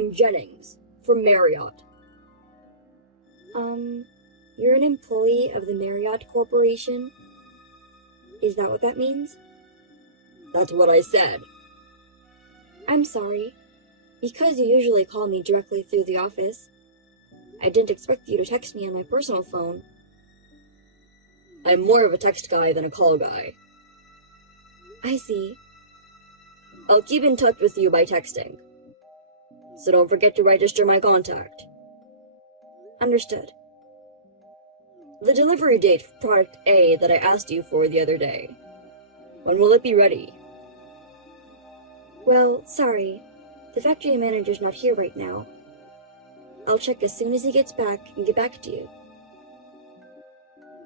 I'm Jennings, from Marriott. You're an employee of the Marriott Corporation? Is that what that means? That's what I said. I'm sorry. Because you usually call me directly through the office, I didn't expect you to text me on my personal phone. I'm more of a text guy than a call guy. I see. I'll keep in touch with you by texting. So don't forget to register my contact. Understood. The delivery date for product A that I asked you for the other day. When will it be ready? Well, sorry. The factory manager's not here right now. I'll check as soon as he gets back and get back to you.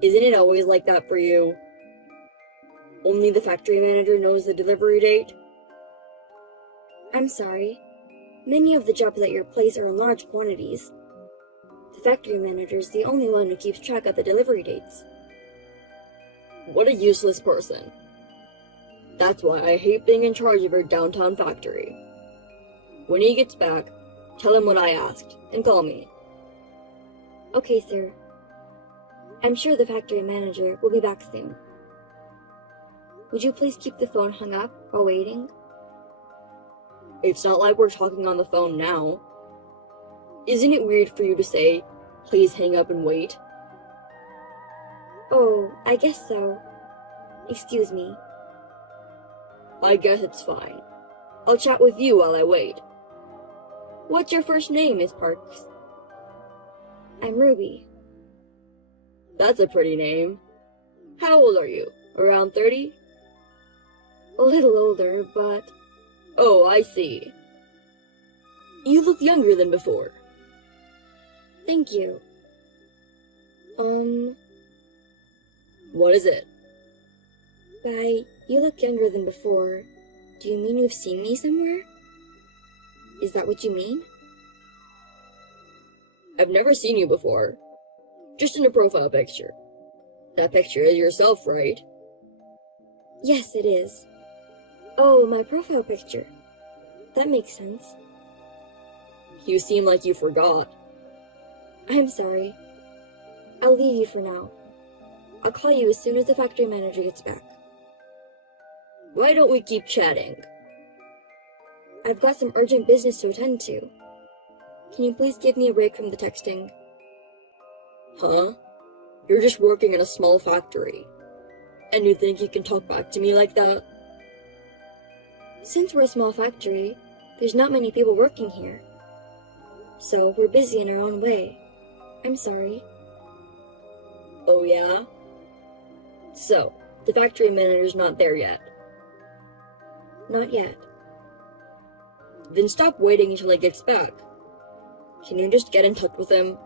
Isn't it always like that for you? Only the factory manager knows the delivery date? I'm sorry. Many of the jobs at your place are in large quantities. The factory manager's the only one who keeps track of the delivery dates. What a useless person. That's why I hate being in charge of your downtown factory. When he gets back, tell him what I asked, and call me. Okay, sir. I'm sure the factory manager will be back soon. Would you please keep the phone hung up while waiting? It's not like we're talking on the phone now. Isn't it weird for you to say, please hang up and wait? Oh, I guess so. Excuse me. I guess it's fine. I'll chat with you while I wait. What's your first name, Miss Parks? I'm Ruby. That's a pretty name. How old are you? Around 30? A little older, but... Oh, I see. You look younger than before. Thank you. What is it? By you look younger than before, do you mean you've seen me somewhere? Is that what you mean? I've never seen you before. Just in a profile picture. That picture is yourself, right? Yes, it is. Oh, my profile picture. That makes sense. You seem like you forgot. I'm sorry. I'll leave you for now. I'll call you as soon as the factory manager gets back. Why don't we keep chatting? I've got some urgent business to attend to. Can you please give me a break from the texting? Huh? You're just working in a small factory. And you think you can talk back to me like that? Since we're a small factory, there's not many people working here. So we're busy in our own way. I'm sorry. Oh yeah? So, the factory manager's not there yet? Not yet. Then stop waiting until he gets back. Can you just get in touch with him?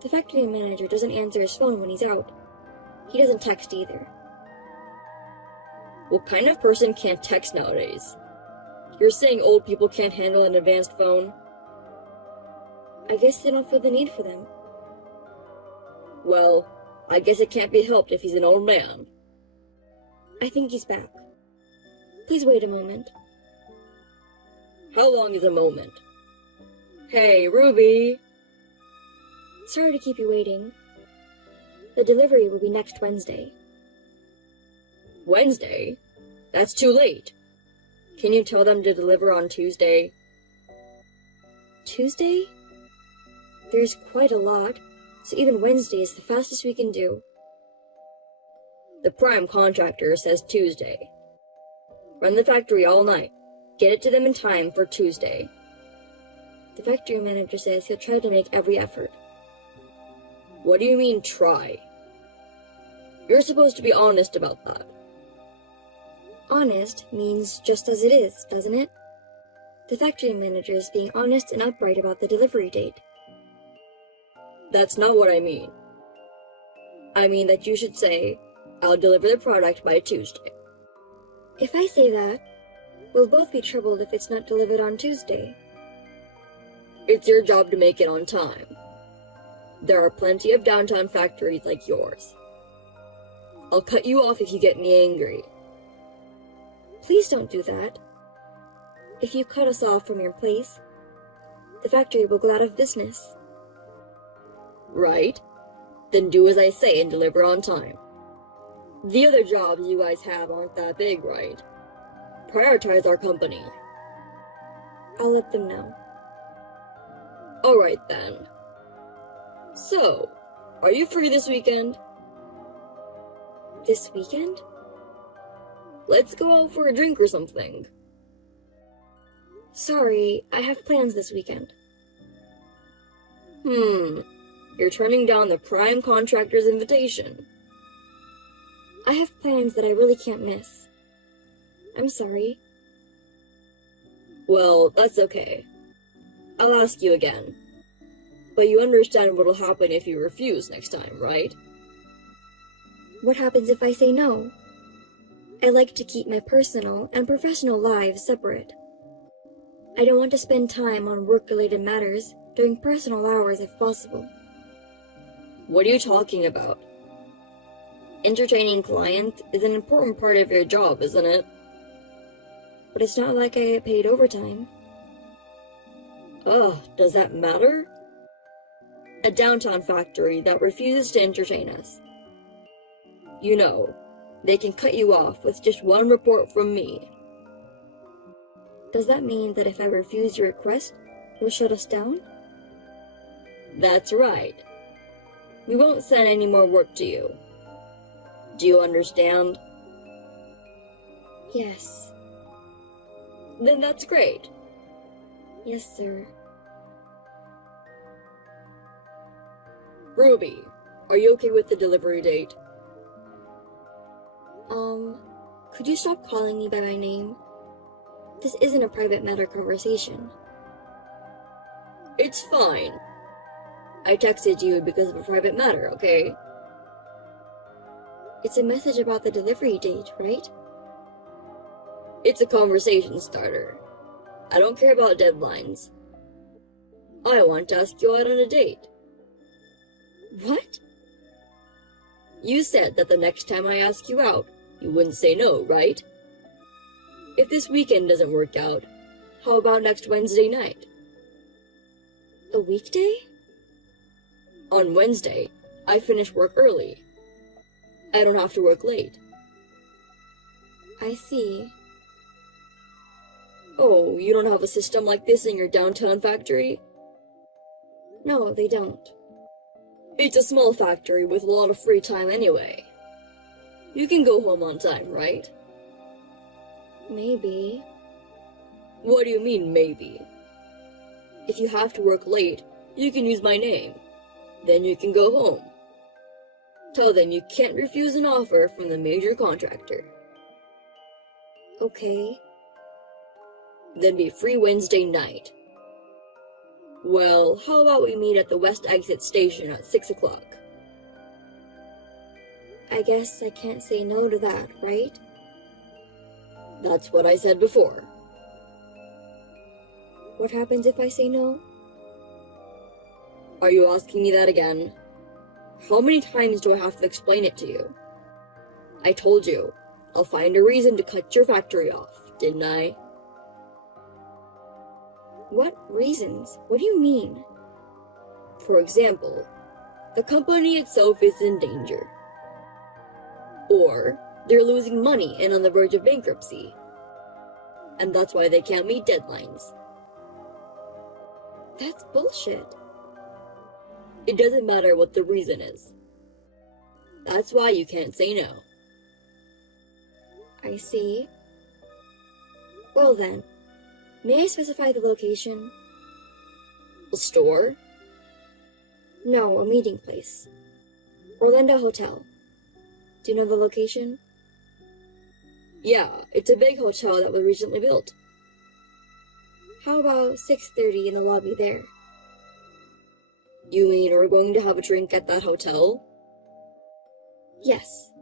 The factory manager doesn't answer his phone when he's out. He doesn't text either. What kind of person can't text nowadays? You're saying old people can't handle an advanced phone? I guess they don't feel the need for them. Well, I guess it can't be helped if he's an old man. I think he's back. Please wait a moment. How long is a moment? Hey, Ruby! Sorry to keep you waiting. The delivery will be next Wednesday. Wednesday? That's too late. Can you tell them to deliver on Tuesday? Tuesday? There's quite a lot, so even Wednesday is the fastest we can do. The prime contractor says Tuesday. Run the factory all night. Get it to them in time for Tuesday. The factory manager says he'll try to make every effort. What do you mean, try? You're supposed to be honest about that. Honest means just as it is, doesn't it? The factory manager is being honest and upright about the delivery date. That's not what I mean. I mean that you should say, I'll deliver the product by Tuesday. If I say that, we'll both be troubled if it's not delivered on Tuesday. It's your job to make it on time. There are plenty of downtown factories like yours. I'll cut you off if you get me angry. Please don't do that. If you cut us off from your place, the factory will go out of business. Right? Then do as I say and deliver on time. The other jobs you guys have aren't that big, right? Prioritize our company. I'll let them know. Alright then. So, are you free this weekend? This weekend? Let's go out for a drink or something. Sorry, I have plans this weekend. You're turning down the prime contractor's invitation. I have plans that I really can't miss. I'm sorry. Well, that's okay. I'll ask you again. But you understand what'll happen if you refuse next time, right? What happens if I say no? I like to keep my personal and professional lives separate. I don't want to spend time on work-related matters during personal hours if possible. What are you talking about? Entertaining clients is an important part of your job, isn't it? But it's not like I get paid overtime. Does that matter? A downtown factory that refuses to entertain us. You know, they can cut you off with just one report from me. Does that mean that if I refuse your request, you'll shut us down? That's right. We won't send any more work to you. Do you understand? Yes. Then that's great. Yes, sir. Ruby, are you okay with the delivery date? Could you stop calling me by my name? This isn't a private matter conversation. It's fine. I texted you because of a private matter, okay? It's a message about the delivery date, right? It's a conversation starter. I don't care about deadlines. I want to ask you out on a date. What? You said that the next time I ask you out, you wouldn't say no, right? If this weekend doesn't work out, how about next Wednesday night? A weekday? On Wednesday, I finish work early. I don't have to work late. I see. Oh, you don't have a system like this in your downtown factory? No, they don't. It's a small factory with a lot of free time anyway. You can go home on time, right? Maybe. What do you mean, maybe? If you have to work late, you can use my name. Then you can go home. Tell them you can't refuse an offer from the major contractor. Okay. Then be free Wednesday night. Well, how about we meet at the West Exit Station at 6 o'clock? I guess I can't say no to that, right? That's what I said before. What happens if I say no? Are you asking me that again? How many times do I have to explain it to you? I told you, I'll find a reason to cut your factory off, didn't I? What reasons? What do you mean? For example, the company itself is in danger. Or they're losing money and on the verge of bankruptcy. And that's why they can't meet deadlines. That's bullshit. It doesn't matter what the reason is. That's why you can't say no. I see. Well then, may I specify the location? A store? No, a meeting place. Orlando Hotel. Do you know the location? Yeah, it's a big hotel that was recently built. How about 6:30 in the lobby there? You mean we're going to have a drink at that hotel? Yes.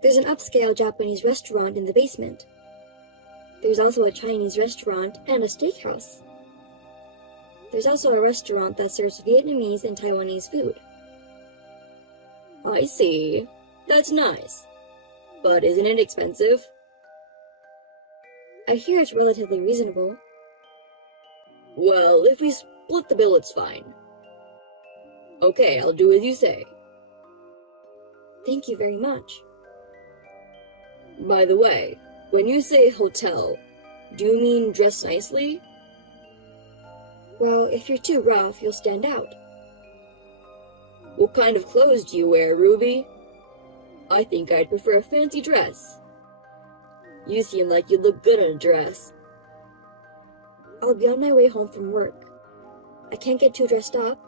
There's an upscale Japanese restaurant in the basement. There's also a Chinese restaurant and a steakhouse. There's also a restaurant that serves Vietnamese and Taiwanese food. I see. That's nice. But isn't it expensive? I hear it's relatively reasonable. Well, if we split the bill, it's fine. Okay, I'll do as you say. Thank you very much. By the way, when you say hotel, do you mean dress nicely? Well, if you're too rough, you'll stand out. What kind of clothes do you wear, Ruby? I think I'd prefer a fancy dress. You seem like you'd look good in a dress. I'll be on my way home from work. I can't get too dressed up,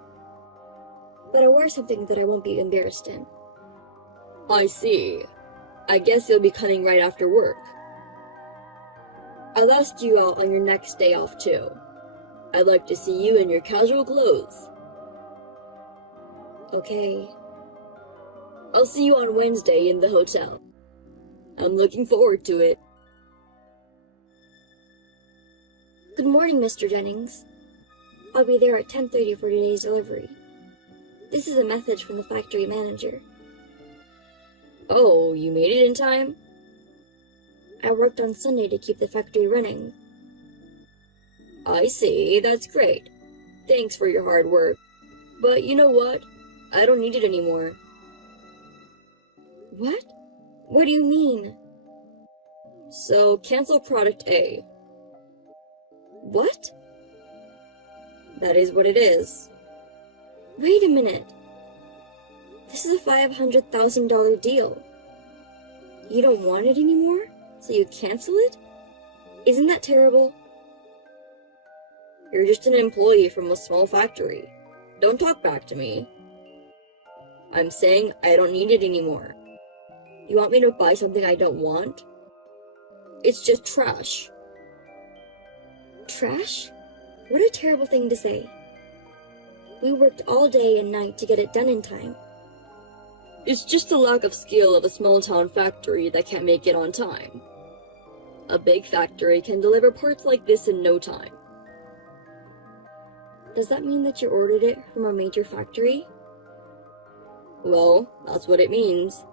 but I'll wear something that I won't be embarrassed in. I see. I guess you'll be coming right after work. I'll ask you out on your next day off, too. I'd like to see you in your casual clothes. Okay. I'll see you on Wednesday in the hotel. I'm looking forward to it. Good morning, Mr. Jennings. I'll be there at 10:30 for today's delivery. This is a message from the factory manager. Oh, you made it in time? I worked on Sunday to keep the factory running. I see, that's great. Thanks for your hard work. But you know what? I don't need it anymore. What? What do you mean? So, cancel product A. What? That is what it is. Wait a minute. This is a $500,000 deal. You don't want it anymore? So you cancel it? Isn't that terrible? You're just an employee from a small factory. Don't talk back to me. I'm saying I don't need it anymore. You want me to buy something I don't want? It's just trash. Trash? What a terrible thing to say. We worked all day and night to get it done in time. It's just the lack of skill of a small-town factory that can't make it on time. A big factory can deliver parts like this in no time. Does that mean that you ordered it from a major factory? Well, that's what it means.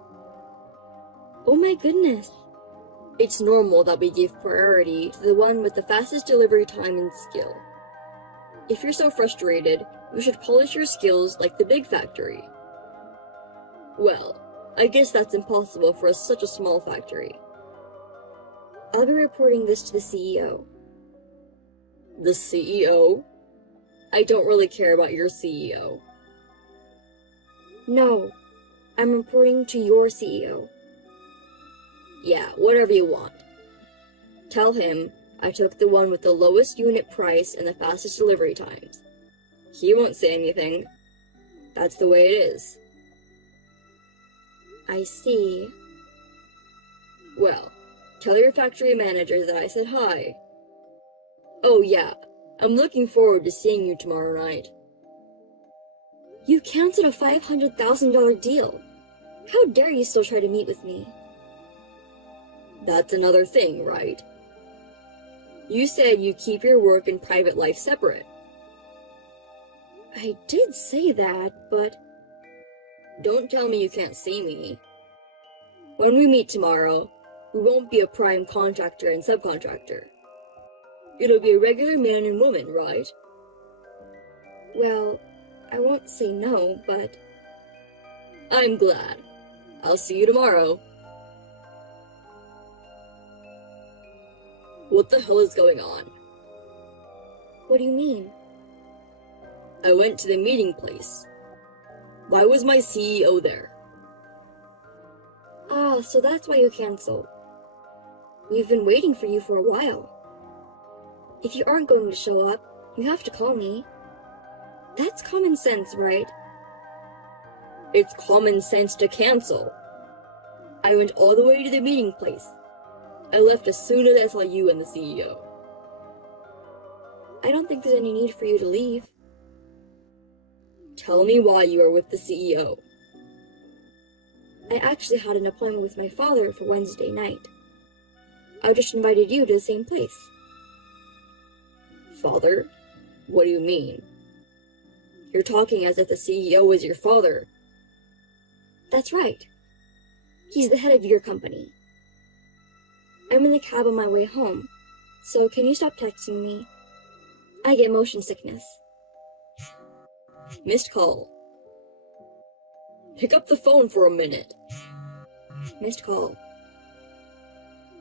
Oh my goodness. It's normal that we give priority to the one with the fastest delivery time and skill. If you're so frustrated, you should polish your skills like the big factory. Well, I guess that's impossible for such a small factory. I'll be reporting this to the CEO. The CEO? I don't really care about your CEO. No, I'm reporting to your CEO. Yeah, whatever you want. Tell him I took the one with the lowest unit price and the fastest delivery times. He won't say anything. That's the way it is. I see. Well, tell your factory manager that I said hi. Oh yeah, I'm looking forward to seeing you tomorrow night. You canceled a $500,000 deal. How dare you still try to meet with me? That's another thing, right? You said you keep your work and private life separate. I did say that, but... Don't tell me you can't see me. When we meet tomorrow, we won't be a prime contractor and subcontractor. It'll be a regular man and woman, right? Well, I won't say no, but... I'm glad. I'll see you tomorrow. What the hell is going on? What do you mean? I went to the meeting place. Why was my CEO there? Ah, so that's why you canceled. We've been waiting for you for a while. If you aren't going to show up, you have to call me. That's common sense, right? It's common sense to cancel. I went all the way to the meeting place. I left as soon as I saw you and the CEO. I don't think there's any need for you to leave. Tell me why you are with the CEO. I actually had an appointment with my father for Wednesday night. I just invited you to the same place. Father? What do you mean? You're talking as if the CEO is your father. That's right. He's the head of your company. I'm in the cab on my way home, so can you stop texting me? I get motion sickness. Missed call. Pick up the phone for a minute. Missed call.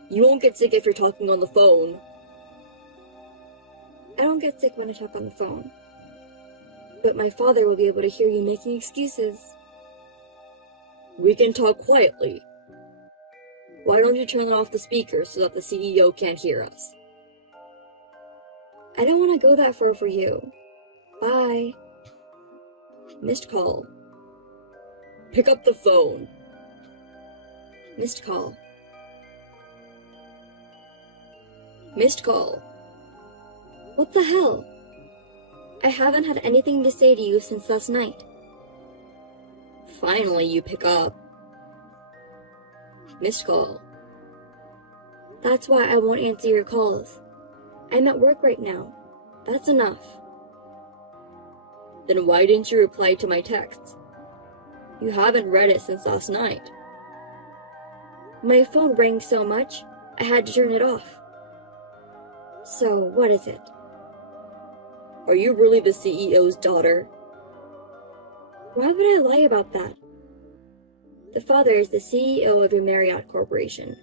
You won't get sick if you're talking on the phone. I don't get sick when I talk on the phone. But my father will be able to hear you making excuses. We can talk quietly. Why don't you turn off the speaker so that the CEO can't hear us? I don't want to go that far for you. Bye. Missed call. Pick up the phone. Missed call. Missed call. What the hell? I haven't had anything to say to you since last night. Finally, you pick up. Missed call. That's why I won't answer your calls. I'm at work right now. That's enough. Then why didn't you reply to my texts? You haven't read it since last night. My phone rang so much, I had to turn it off. So, what is it? Are you really the CEO's daughter? Why would I lie about that? The father is the CEO of your Marriott Corporation,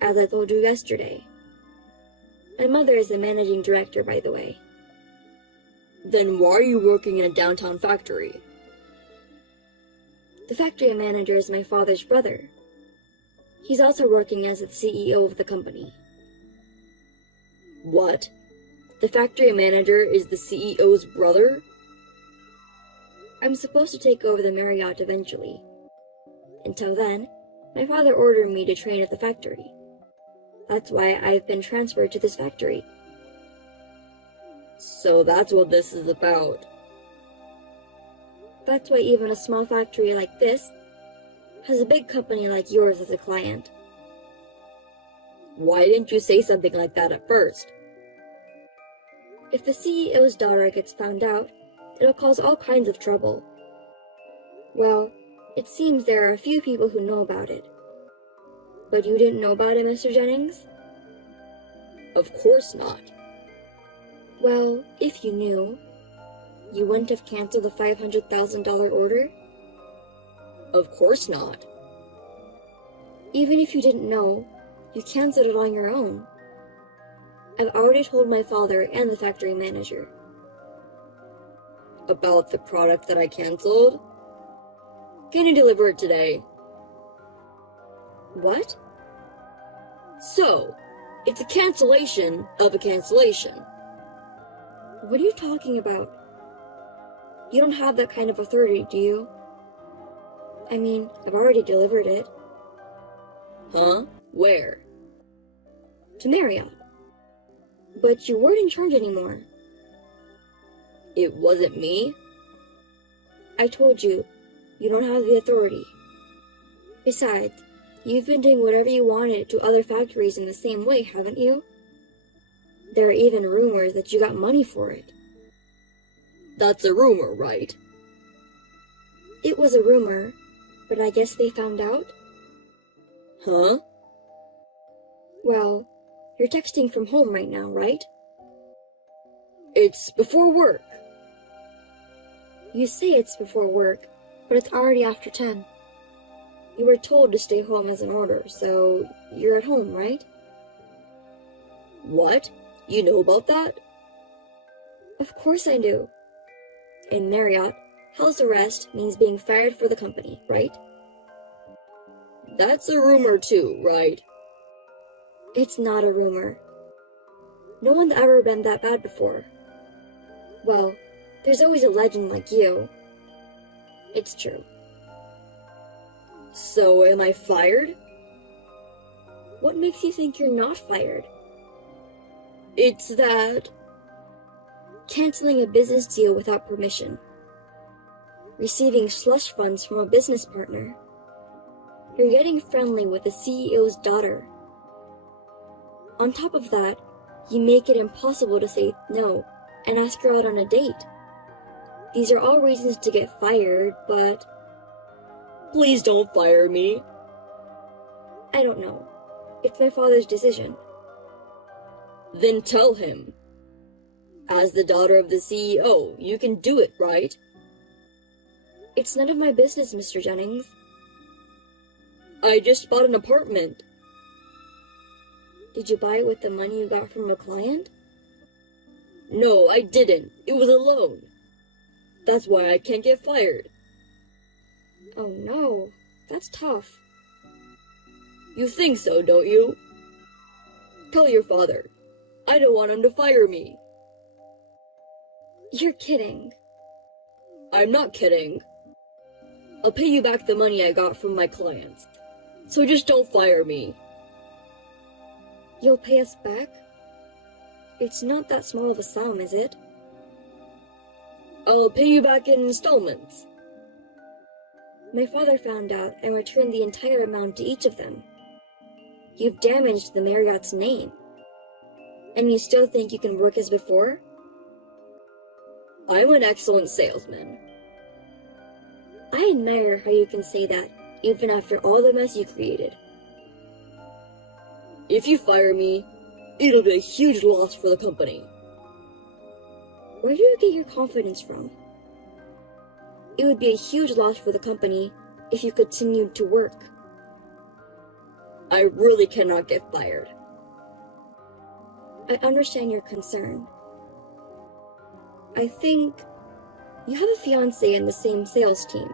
as I told you yesterday. My mother is the managing director, by the way. Then why are you working in a downtown factory? The factory manager is my father's brother. He's also working as the CEO of the company. What? The factory manager is the CEO's brother? I'm supposed to take over the Marriott eventually. Until then, my father ordered me to train at the factory. That's why I've been transferred to this factory. So that's what this is about. That's why even a small factory like this has a big company like yours as a client. Why didn't you say something like that at first? If the CEO's daughter gets found out, it'll cause all kinds of trouble. Well, it seems there are a few people who know about it. But you didn't know about it, Mr. Jennings? Of course not. Well, if you knew, you wouldn't have canceled the $500,000 order? Of course not. Even if you didn't know, you canceled it on your own. I've already told my father and the factory manager. About the product that I canceled? Can you deliver it today? What? So, it's a cancellation of a cancellation. What are you talking about? You don't have that kind of authority, do you? I mean, I've already delivered it. Huh? Where? To Marriott. But you weren't in charge anymore. It wasn't me? I told you, you don't have the authority. Besides, you've been doing whatever you wanted to other factories in the same way, haven't you? There are even rumors that you got money for it. That's a rumor, right? It was a rumor, but I guess they found out? Huh? Well, you're texting from home right now, right? It's before work. You say it's before work, but it's already after 10. You were told to stay home as an order, so you're at home, right? What? You know about that? Of course I do. In Marriott, house arrest means being fired for the company, right? That's a rumor too, right? It's not a rumor. No one's ever been that bad before. Well, there's always a legend like you. It's true. So, am I fired? What makes you think you're not fired? It's that... Canceling a business deal without permission. Receiving slush funds from a business partner. You're getting friendly with the CEO's daughter. On top of that, you make it impossible to say no and ask her out on a date. These are all reasons to get fired, but... Please don't fire me. I don't know. It's my father's decision. Then tell him. As the daughter of the CEO, you can do it, right? It's none of my business, Mr. Jennings. I just bought an apartment. Did you buy it with the money you got from a client? No, I didn't. It was a loan. That's why I can't get fired. Oh no, that's tough. You think so, don't you? Tell your father. I don't want him to fire me. You're kidding. I'm not kidding. I'll pay you back the money I got from my clients. So just don't fire me. You'll pay us back? It's not that small of a sum, is it? I'll pay you back in installments. My father found out and returned the entire amount to each of them. You've damaged the Marriott's name. And you still think you can work as before? I'm an excellent salesman. I admire how you can say that, even after all the mess you created. If you fire me, it'll be a huge loss for the company. Where do you get your confidence from? It would be a huge loss for the company if you continued to work. I really cannot get fired. I understand your concern. I think you have a fiancé in the same sales team.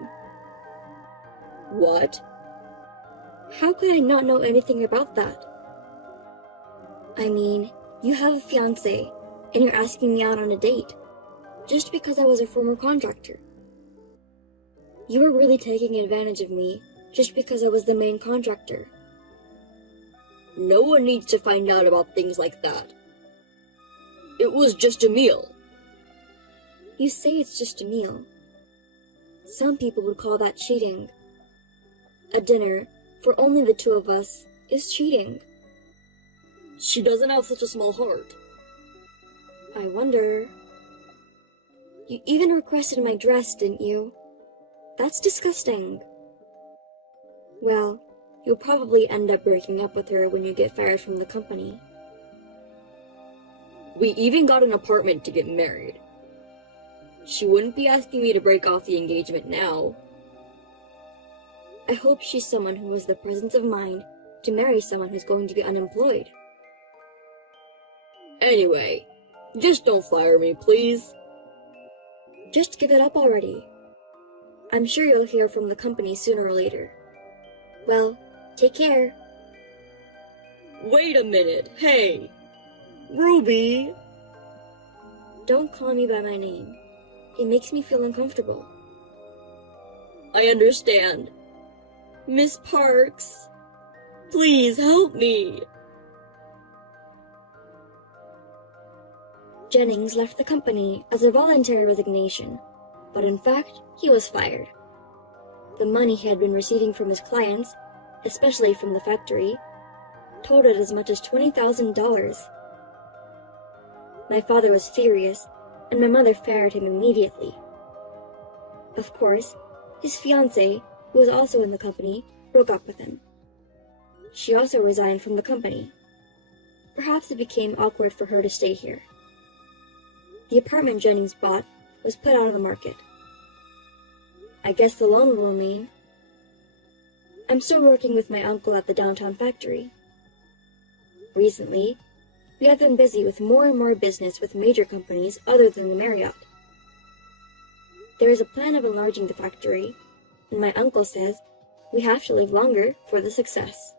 What? How could I not know anything about that? I mean, you have a fiancé, and you're asking me out on a date, just because I was a former contractor. You were really taking advantage of me, just because I was the main contractor. No one needs to find out about things like that. It was just a meal. You say it's just a meal. Some people would call that cheating. A dinner, for only the two of us, is cheating. She doesn't have such a small heart. I wonder... You even requested my dress, didn't you? That's disgusting. Well, you'll probably end up breaking up with her when you get fired from the company. We even got an apartment to get married. She wouldn't be asking me to break off the engagement now. I hope she's someone who has the presence of mind to marry someone who's going to be unemployed. Anyway, just don't fire me, please. Just give it up already. I'm sure you'll hear from the company sooner or later. Well, take care. Wait a minute, hey! Ruby! Don't call me by my name. It makes me feel uncomfortable. I understand. Miss Parks, please help me. Jennings left the company as a voluntary resignation, but in fact, he was fired. The money he had been receiving from his clients, especially from the factory, totaled as much as $20,000. My father was furious, and my mother fired him immediately. Of course, his fiancée, who was also in the company, broke up with him. She also resigned from the company. Perhaps it became awkward for her to stay here. The apartment Jennings bought was put out on the market. I guess the loan will mean I'm still working with my uncle at the downtown factory. Recently, we have been busy with more and more business with major companies other than the Marriott. There is a plan of enlarging the factory, and my uncle says we have to live longer for the success.